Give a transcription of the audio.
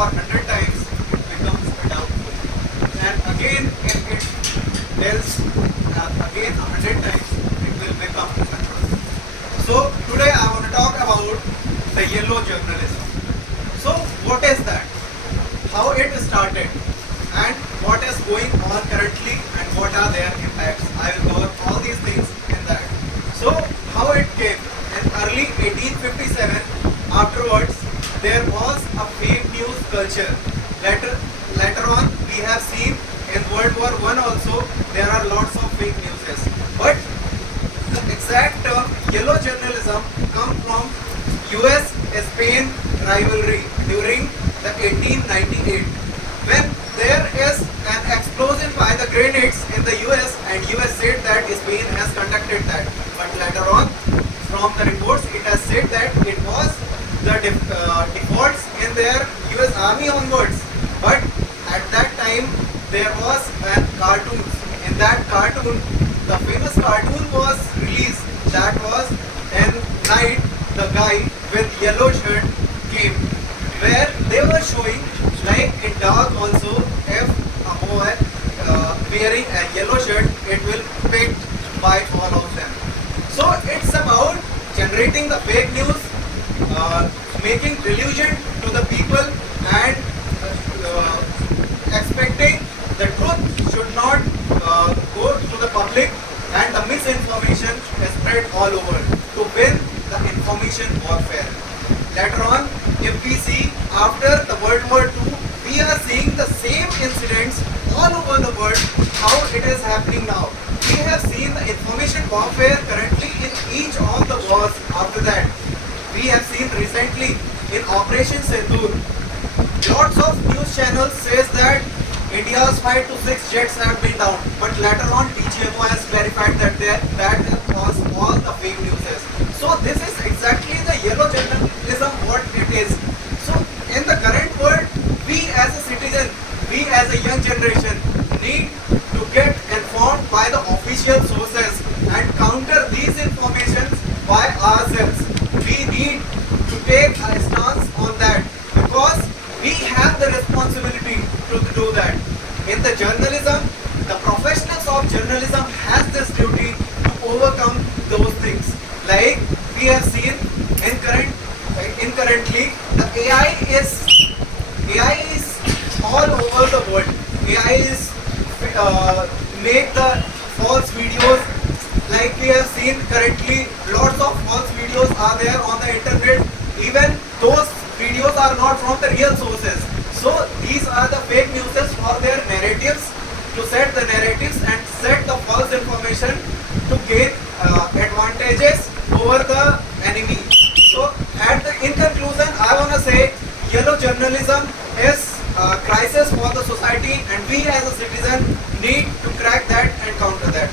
for 100 times, it becomes doubtful. And again, if it tells again 100 times, it will become trustworthy. So today I want to talk about the yellow journalism. So what is that? How it started and what is going on currently and what are their impacts. I will cover all these things in that. So how it came in early 1857, afterwards there was a fake news culture. Later on we have seen in World War I also there are lots of fake news. But the exact term yellow journalism come from US-Spain rivalry during the 1898 when there is an explosion by the grenades in the US and US said that Spain has conducted that. But later on from the reports it has said that it was the defaults in their US army onwards. But at that time there was a cartoon. In that cartoon, the famous cartoon was released. That was in night the guy with yellow shirt came, where they were showing like in dark also if a boy wearing a yellow shirt, it will picked by all of them. So it's about generating the fake news, making delusion to the people and expecting the truth should not go to the public and the misinformation is spread all over to win the information warfare. Later on, if we see after the World War II, we are seeing the same incidents all over the world, how it is happening now. We have seen the information warfare currently in each of the wars after that. We have seen recently in Operation Sindoor, lots of news channels says that India's 5 to 6 jets have been down, but later on DGMO has clarified that that was all the fake news. So this is exactly the yellow journalism what it is. So in the current world, we as a citizen, we as a young generation need to get informed by the official sources and counter these informations by ourselves. We need to take a stance on that because we have the responsibility to do that. In the journalism, the professionals of journalism has this duty to overcome those things. Like we have seen currently, the AI is all over the world. AI is make the false videos. Like we have seen currently, lots of false videos are there on the internet. Even those videos are not from the real sources. So these are the fake news for their narratives, to set the narratives and set the false information to gain advantages over the enemy. So in conclusion, I want to say yellow journalism is a crisis for the society and we as a citizen need to crack that and counter that.